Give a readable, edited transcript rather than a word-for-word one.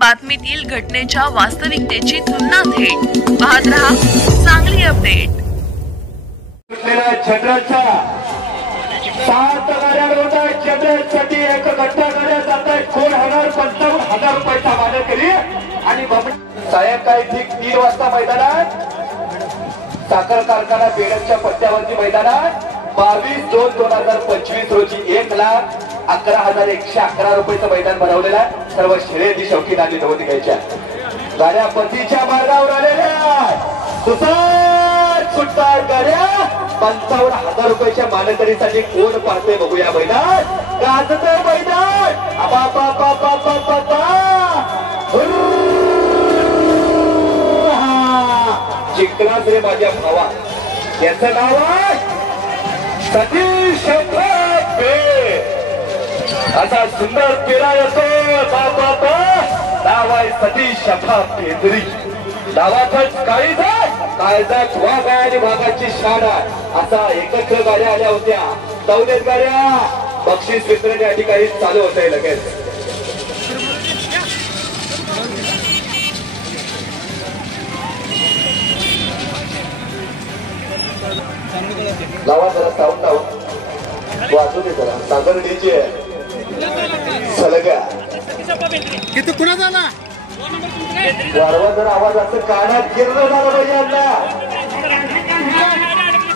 बातमीतील घटनेच्या वास्तविकतेची तुलना थेट पाहत रहा सांगली अपडेट। जनरलचा 7 गाड्यांवर जनरलसाठी एक गट्टा गाड्या जात आहे। कोण होणार 55,000 रुपयाचा मानकरी आणि सायंकाळी ठीक 3 वाजता मैदानात साखर कारखाना बेडच्या पट्ट्यावरती मैदानात 22/2/2025 रोजी 1,11,111 रुपयाचं मैदान बनवलेलं आहे। सर्व शर्यती शौकीनांनी नोंद घ्यायच्या। गाड्या पतीच्या मार्गावर आलेल्या सुटणार गाड्या 55,000 रुपयाच्या मानकरीसाठी कोण पाहते बघूया। मैदान गाजतंय मैदान जिंकलाच रे माझ्या भावा। याचं नाव आहे सतीश असा सुंदर पेरा येतो नाव आहे सतीश पेंदरी। नावातच काळीज काळजात वाघ आहे आणि वाघाची शान आहे। असा एकत्र गाड्या आल्या होत्या 14 गाड्या बक्षीस वितरण या ठिकाणी चालू होत आहे लगेच। लावा जरा साऊंड लावून वाजू दे जरा। सागर डीजे सलगा किती कुणा झाला वारवा जर आवाज असं कानात गिरलं झालं पाहिजे आता।